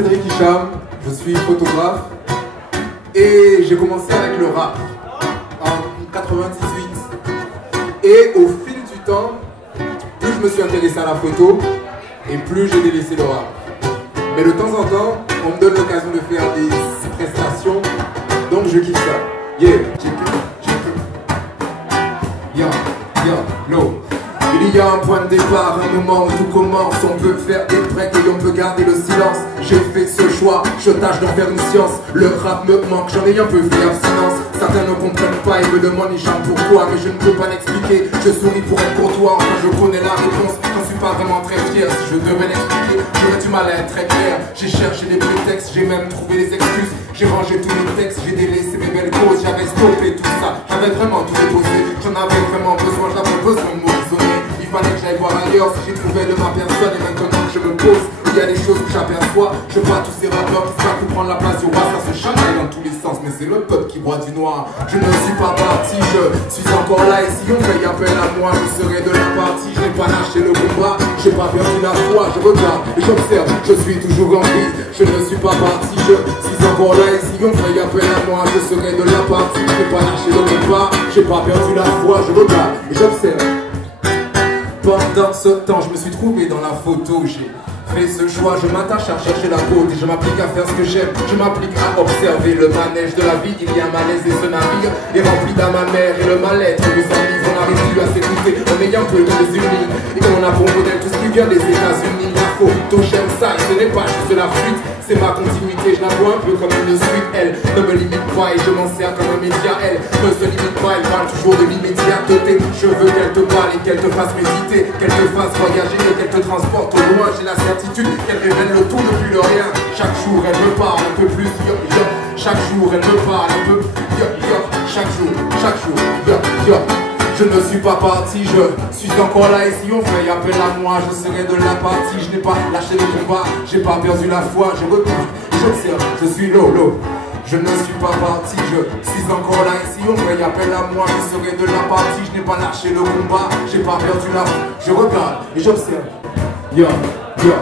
Cédric Hicham, je suis photographe et j'ai commencé avec le rap en 98. Et au fil du temps, plus je me suis intéressé à la photo et plus j'ai délaissé le rap. Mais de temps en temps, on me donne l'occasion de faire des prestations, donc je kiffe ça. Yeah, no. Il y a un point de départ, un moment où tout commence. On peut faire des breaks et on peut garder le silence. J'ai fait ce choix, je tâche d'en faire une science. Le rap me manque, j'en ai un peu fait abstinence. Certains ne comprennent pas et me demandent Hicham pourquoi. Mais je ne peux pas l'expliquer, je souris pour être courtois. Enfin je connais la réponse, j'en suis pas vraiment très fier. Si je devais l'expliquer, j'aurais du mal à être très clair. J'ai cherché des prétextes, j'ai même trouvé des excuses. J'ai rangé tous les textes, j'ai délaissé mes belles causes. J'avais stoppé tout ça, j'avais vraiment tout déposé. J'en avais vraiment besoin, j'avais besoin de m'auditionner. Il fallait que j'aille voir ailleurs si j'ai trouvé de ma personne. Et maintenant que je me pose, il y a des choses que j'aperçois. Je vois tous ces rappeurs qui savent prendre la place du roi. Ça se chamaille dans tous les sens, mais c'est le peuple qui boit du noir. Je ne suis pas parti, je suis encore là. Et si on fait appel à moi, je serai de la partie. Je n'ai pas lâché le combat, j'ai pas perdu la foi. Je regarde et j'observe, je suis toujours en vie. Je ne suis pas parti, je suis encore là. Et si on fait appel à moi, je serai de la partie. Je n'ai pas lâché le combat, j'ai pas perdu la foi. Je regarde et j'observe. Pendant ce temps, je me suis trouvé dans la photo. J'ai fait ce choix, je m'attache à chercher la beauté. Je m'applique à faire ce que j'aime, je m'applique à observer le manège de la vie. Il y a un malaise et ce navire est rempli d'âme amère. Et le mal-être de sa vie, on n'arrive plus à s'écouter. On est un peu des unis et on a pour modèle tout ce qui vient des États-Unis. La photo, j'aime ça et ce n'est pas juste la fuite. C'est ma continuité, je la vois un peu comme une suite. Elle ne me limite pas et je m'en sers comme un média. Elle ne se limite pas, elle parle toujours de l'immédiateté. Je veux qu'elle te parle et qu'elle te fasse méditer, qu'elle te fasse voyager et qu'elle te transporte au loin. J'ai la certitude qu'elle révèle le tout depuis le rien. Chaque jour elle me parle un peu plus, yo, yo. Chaque jour elle me parle un peu, yo, yo. Chaque jour, yo, yo. Je ne suis pas parti, je suis encore là et si on fait appel à moi, je serai de la partie. Je n'ai pas lâché le combat, j'ai pas perdu la foi. Je retourne, j'observe, je suis lolo. Je ne suis pas parti, je suis encore là et si on fait appel à moi, je serai de la partie. Je n'ai pas lâché le combat, j'ai pas perdu la foi. Je regarde et j'observe. Yo, yo.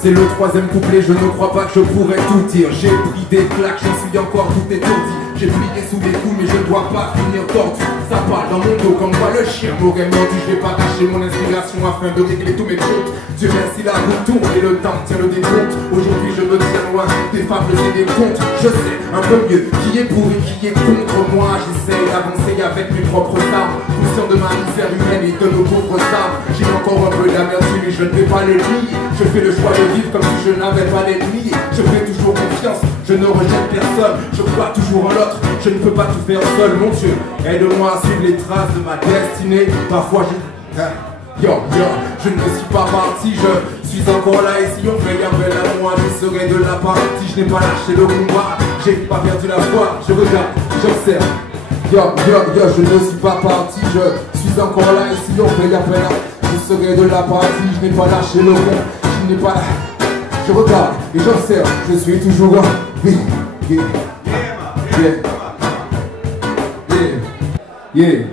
C'est le troisième couplet, je ne crois pas que je pourrais tout dire. J'ai pris des claques, je suis encore tout étourdi. J'ai plié sous les coups mais je ne dois pas finir tordu. Ça parle dans mon dos comme quoi le chien m'aurait mordu. Je vais pas cacher mon inspiration afin de régler tous mes comptes. Dieu merci la roue tourne et le temps tient le décompte. Aujourd'hui je me tiens loin des fables et des contes. Je sais un peu mieux qui est pour et qui est contre moi. J'essaie d'avancer avec mes propres armes, conscient de ma misère humaine et de nos pauvres âmes. J'ai encore un peu d'amertume et je ne vais pas les nier. Je fais le choix de vivre comme si je n'avais pas l'ennemi. Je fais toujours confiance, je ne rejette personne. Je crois toujours en l'autre, je ne peux pas tout faire seul. Mon Dieu, aide-moi à suivre les traces de ma destinée. Parfois je... Yo, yo, je ne suis pas parti, je suis encore là. Et si on fait appel à moi, je serai de la partie. Je n'ai pas lâché le combat, j'ai pas perdu la foi. Je regarde, j'observe. Yo, yo, yo, je ne suis pas parti, je suis encore là. Et si on fait appel à moi, je serai de la partie. Je n'ai pas lâché le combat, je n'ai pas... Je regarde et j'observe, je suis toujours là. Yeah, yeah, yeah, yeah.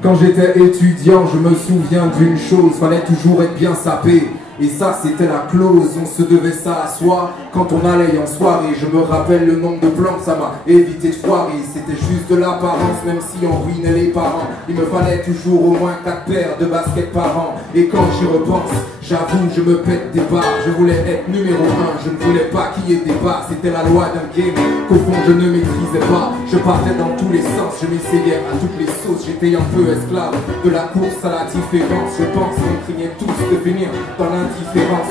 Quand j'étais étudiant, je me souviens d'une chose, fallait toujours être bien sapé. Et ça c'était la clause, on se devait ça à soi quand on allait en soirée. Je me rappelle le nombre de plans que ça m'a évité de foirer. C'était juste de l'apparence, même si on ruinait les parents. Il me fallait toujours au moins 4 paires de baskets par an. Et quand j'y repense, j'avoue je me pète des barres. Je voulais être numéro 1, je ne voulais pas qu'il y ait des barres. C'était la loi d'un game qu'au fond je ne maîtrisais pas. Je partais dans tous les sens, je m'essayais à toutes les sauces. J'étais un peu esclave de la course à la différence. Je pense qu'on craignait tous de finir dans l'indifférence.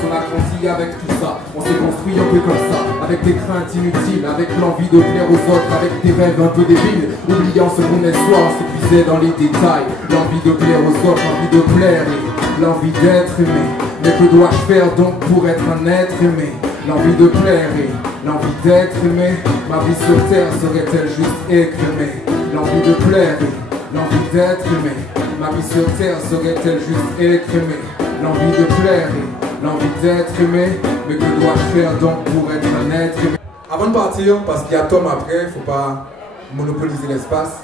On a grandi avec tout ça, on s'est construit un peu comme ça, avec des craintes inutiles, avec l'envie de plaire aux autres, avec des rêves un peu débiles, oubliant ce qu'on est soi, on s'épuisait dans les détails. L'envie de plaire aux autres, l'envie de plaire et l'envie d'être aimé. Mais que dois-je faire donc pour être un être aimé? L'envie de plaire et l'envie d'être aimé. Ma vie sur terre serait-elle juste écrémée? L'envie de plaire et l'envie d'être aimé. Ma vie sur terre serait-elle juste écrémée? L'envie de plaire et l'envie d'être aimé. Mais que dois-je faire donc pour être un être aimé? Avant de partir, parce qu'il y a Tom après, faut pas monopoliser l'espace,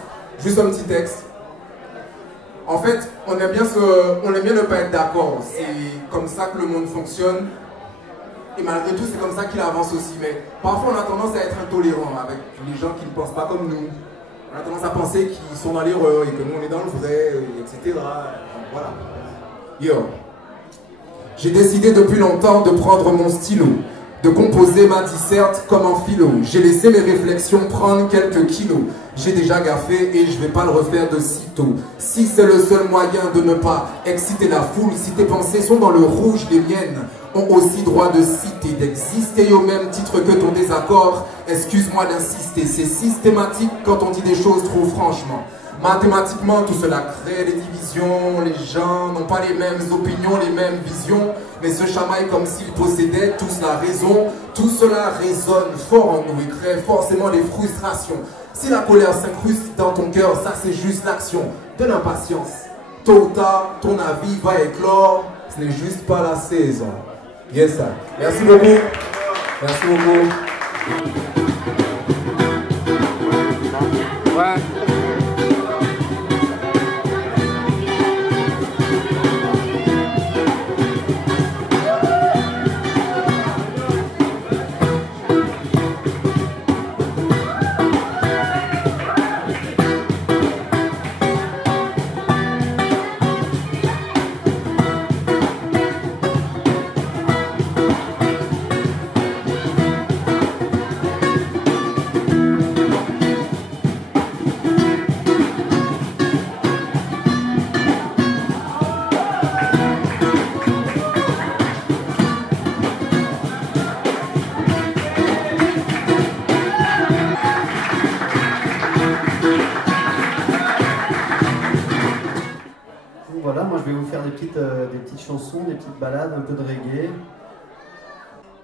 juste un petit texte. En fait, on aime bien ne pas être d'accord. C'est comme ça que le monde fonctionne. Et malgré tout, c'est comme ça qu'il avance aussi. Mais parfois, on a tendance à être intolérant avec les gens qui ne pensent pas comme nous. On a tendance à penser qu'ils sont dans l'erreur et que nous, on est dans le vrai, etc. Donc, voilà. Yo. J'ai décidé depuis longtemps de prendre mon stylo, de composer ma disserte comme en philo. J'ai laissé mes réflexions prendre quelques kilos. J'ai déjà gaffé et je vais pas le refaire de sitôt. Si c'est le seul moyen de ne pas exciter la foule, si tes pensées sont dans le rouge, les miennes ont aussi droit de citer, d'exister au même titre que ton désaccord. Excuse-moi d'insister, c'est systématique quand on dit des choses trop franchement. Mathématiquement, tout cela crée des divisions, les gens n'ont pas les mêmes opinions, les mêmes visions, mais se chamaillent comme s'ils possédaient tous la raison. Tout cela résonne fort en nous et crée forcément des frustrations. Si la colère s'incruste dans ton cœur, ça c'est juste l'action de l'impatience. Tôt ou tard, ton avis va éclore, ce n'est juste pas la saison. Yes, sir. Merci beaucoup. Merci beaucoup. Ouais. Voilà, moi je vais vous faire des petites chansons, des petites ballades, un peu de reggae.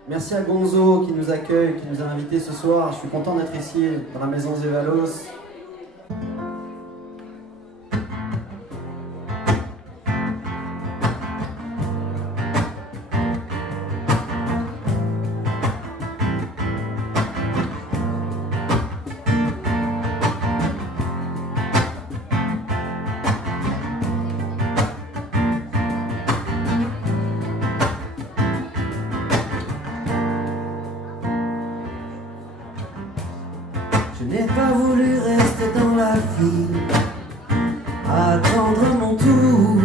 Merci à Gonzo qui nous accueille, qui nous a invités ce soir. Je suis content d'être ici dans la maison Zevalos. Je n'ai pas voulu rester dans la file, attendre mon tour,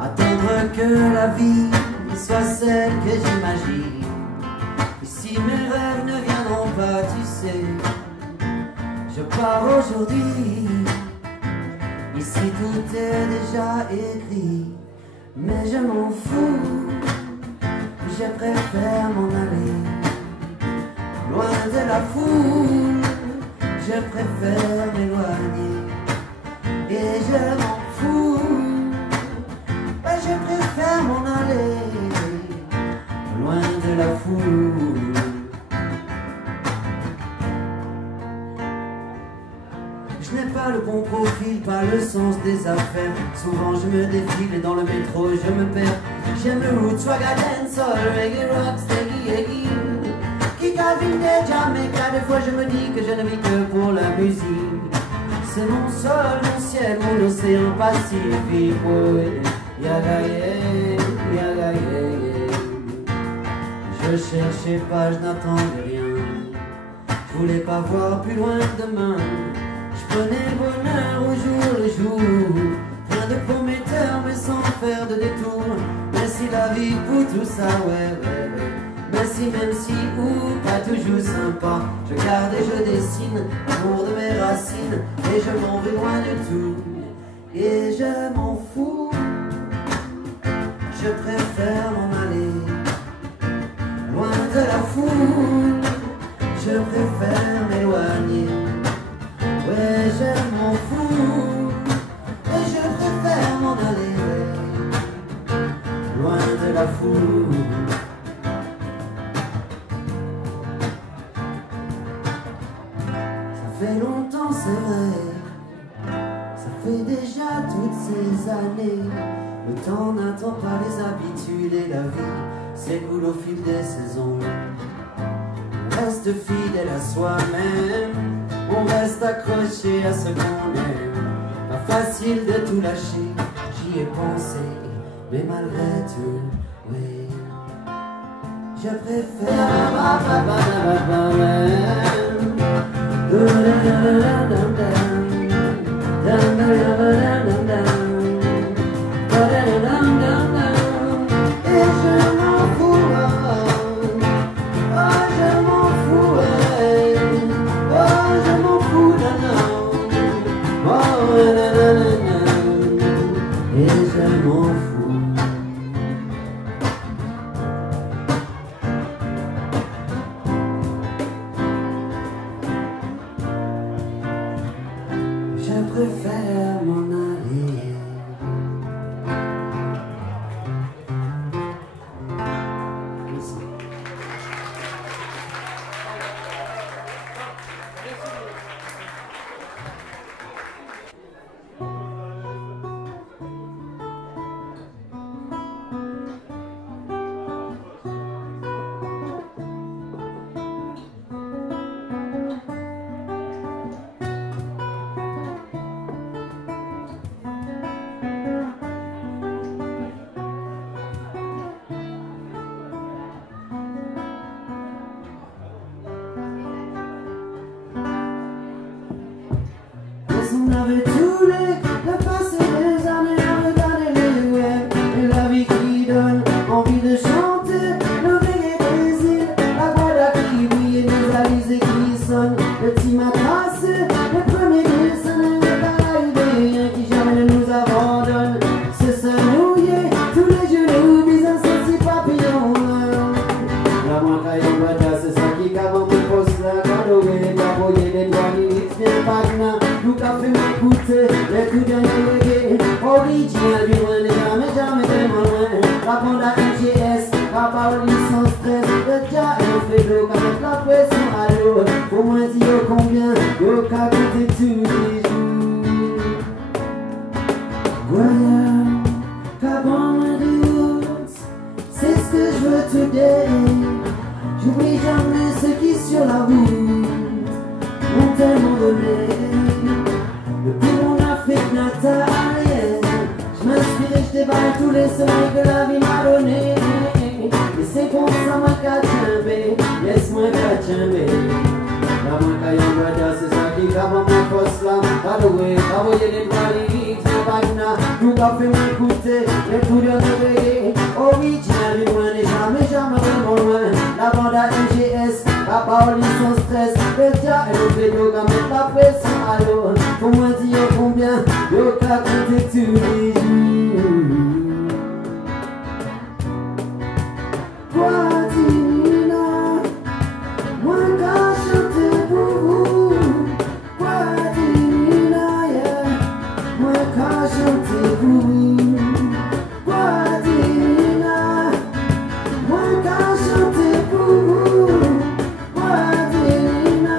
attendre que la vie soit celle que j'imagine. Et si mes rêves ne viendront pas, tu sais, je pars aujourd'hui. Ici tout est déjà écrit, mais je m'en fous, je préfère m'en aller. Loin de la foule, je préfère m'éloigner. Et je m'en fous, mais je préfère m'en aller. Loin de la foule. Je n'ai pas le bon profil, pas le sens des affaires. Souvent je me défile et dans le métro je me perds. J'aime le root, swagga, dancehall, reggae, rock, steady, eggy. Kikavine, Jamaica, des fois je me dis que je ne vis que pour la musique. C'est mon sol, mon ciel, mon océan Pacifique. Ouais. Yaga, yeah, yaga, yeah, yeah. Je cherchais pas, je n'attendais rien. Je voulais pas voir plus loin demain. Je prenais le bonheur au jour le jour. Rien de prometteur mais sans faire de détour. Merci la vie pour tout ça, ouais, ouais, ouais. Merci même si ou pas toujours sympa. Je garde et je dessine l'amour de mes racines. Et je m'en vais loin de tout. Et je m'en fous. Je préfère m'en aller. Loin de la foule. Je préfère m'éloigner. Ouais, je m'en fous. Et je préfère m'en aller. Loin de la foule. Ça fait longtemps, c'est vrai. Ça fait déjà toutes ces années. Le temps n'attend pas les habitudes et la vie s'écoule au fil des saisons. On reste fidèle à soi-même. On reste accroché à ce qu'on aime. Pas facile de tout lâcher, j'y ai pensé, mais malgré tout, oui. je préfère m'en aller. Merci. On avait tous le passé des années à regarder les webs et la vie qui donne envie de chanter, le reggae des îles, la guada qui brille et les alizés qui sonnent, le petit matras, le premier dessin, le Caraïbéen qui jamais ne nous abandonne, se s'ennuyer, tous les genoux bisent un sexy papillon. La montagne guada, c'est ça qui garde mon poste là, cadeaué, baboyer des doigts, l'élite bien pagna. Nous qu'a fait m'écouter les coups d'un reggae original du loin, jamais, jamais tellement loin. La bande à MGS, la parole sans stress, le dia et le fait l'eau, qu'avec la pression à l'eau, pour moi dire combien, yo qu'a goûté tous les jours. Goya, qu'a bon me doute, c'est ce que je veux today. J'oublie jamais ceux qui sur la route m'ont tellement donné. Depuis mon Afrique natale, je m'inspire et je déballe tous les soleils que la vie m'a donné. Et c'est pour ça moi qu'à timbé, laisse-moi qu'à timbé. La main caillon brother, c'est ça qui garde mon poste là. Alloué, travailler les doigts, les rigs, les bagnas. Nous qu'a fait m'écouter les coups de reggae original du loin, et jamais, jamais vraiment loin. La bande à MGS, la parole sans stress, le dia et le vélo, qu'à mettre la pression à l'eau. Pour moi dire combien, yo qu'a compté tous les jours. Guadina, moi qu'a chanté pour vous. Guadina, yeah, moi qu'a chanté pour vous. Guadina, moi qu'a chanté pour vous. Guadina,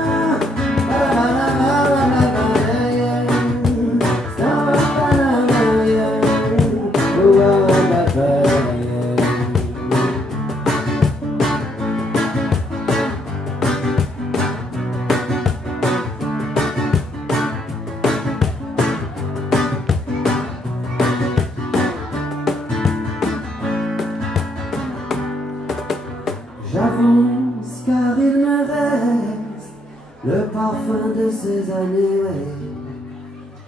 j'avance car il me reste le parfum de ces années, ouais.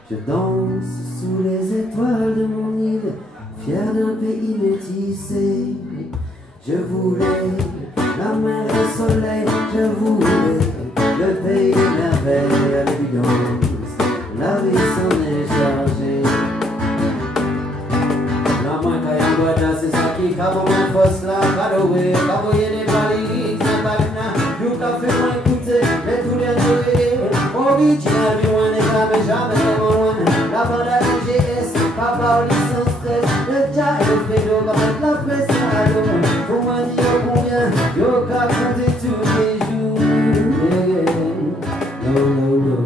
Je danse sous les étoiles de mon île, fier d'un pays métissé. Je voulais la mer, le soleil, je voulais le pays merveille à l'évidence. La vie s'en est chargée. La main caillon guada, c'est ça qui cave mon poste là, cadeaué, cavoyer les balises, les bagnas. Nous qu'a fait m'écouter les coups de reggae original du loin, et jamais, jamais tellement loin. La bande à MGS, papa au lit sans stress, le dia et le vélo, avec la pression à l'eau. Pour moi dire combien, yo qu'a compté tous les jours. Yeah, no, no, no.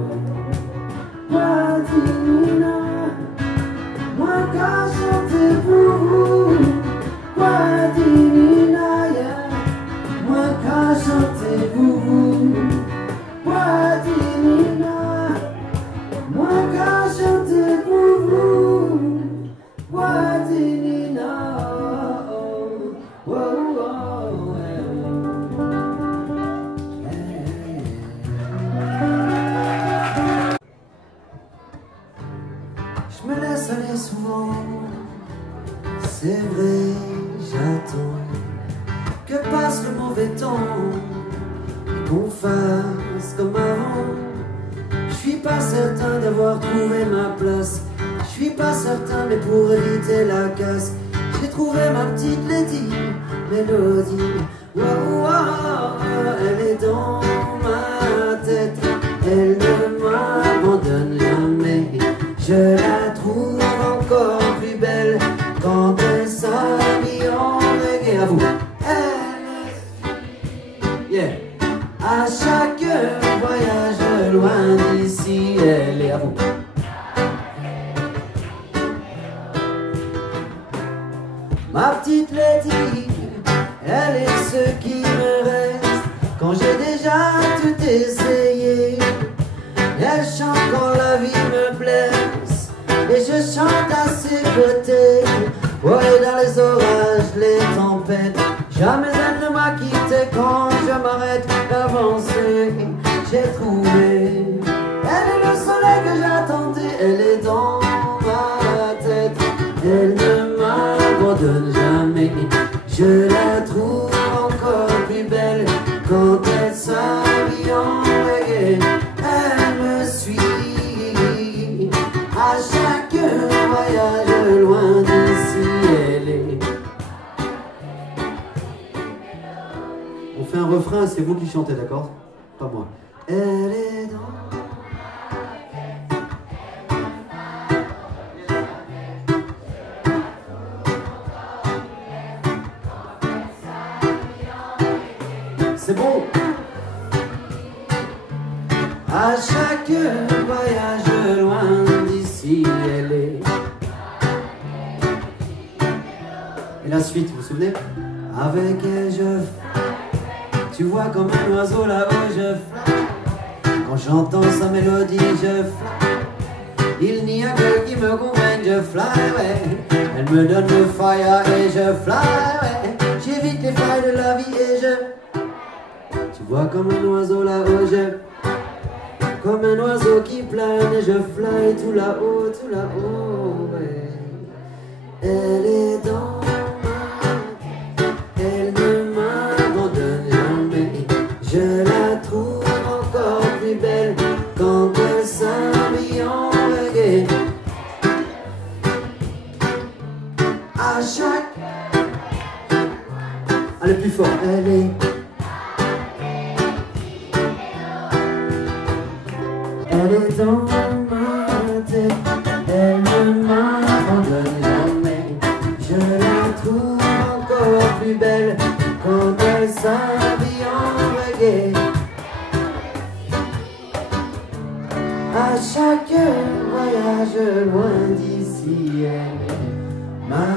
Guadina, moi qu'a chanté pour vous. Guadina, yeah, passe le mauvais temps et qu'on fasse comme avant. Je suis pas certain d'avoir trouvé ma place. Je suis pas certain, mais pour éviter la casse, j'ai trouvé ma petite Lady Mélodie. Wow, wow, elle est dans ma tête, elle ne m'abandonne jamais. Je la trouve encore plus belle quand elle s'habille en reggae. À vous. Yeah. À chaque voyage loin d'ici, elle est à vous. Ma petite Lady, elle est ce qui me reste quand j'ai déjà tout essayé. Elle chante quand la vie me blesse et je chante à ses côtés. Ouais, dans les orages, les tempêtes, jamais elle ne m'a quitté quand je m'arrête d'avancer. J'ai trouvé, elle est le soleil que j'attendais, elle est dans ma tête, elle ne m'abandonne jamais. Je la trouve encore plus belle quand elle s'habille en reggae. Elle me suit à chaque voyage loin d'ici, elle est. On fait un refrain, c'est vous qui chantez, d'accord? Pas moi. Elle est dans... C'est bon. À chaque voyage loin d'ici, elle est. Et la suite, vous vous souvenez? Avec elle tu vois comme un oiseau là-haut je flatte. Quand j'entends sa mélodie je flatte. Il n'y a que qui me comprenne, je fly, ouais. Elle me donne le fire et je fly, ouais. J'évite les failles de la vie et je... Tu vois comme un oiseau là-haut je... Comme un oiseau qui plane et je fly tout là-haut, ouais. Elle est dans ma tête, elle ne m'abandonne jamais. Je la trouve encore plus belle quand elle s'habille en reggae. À chaque... Allez plus fort, elle est... Elle est dans ma tête, elle ne m'abandonne jamais. Je la trouve encore plus belle quand elle s'habille en reggae. À chaque voyage loin d'ici, elle est ma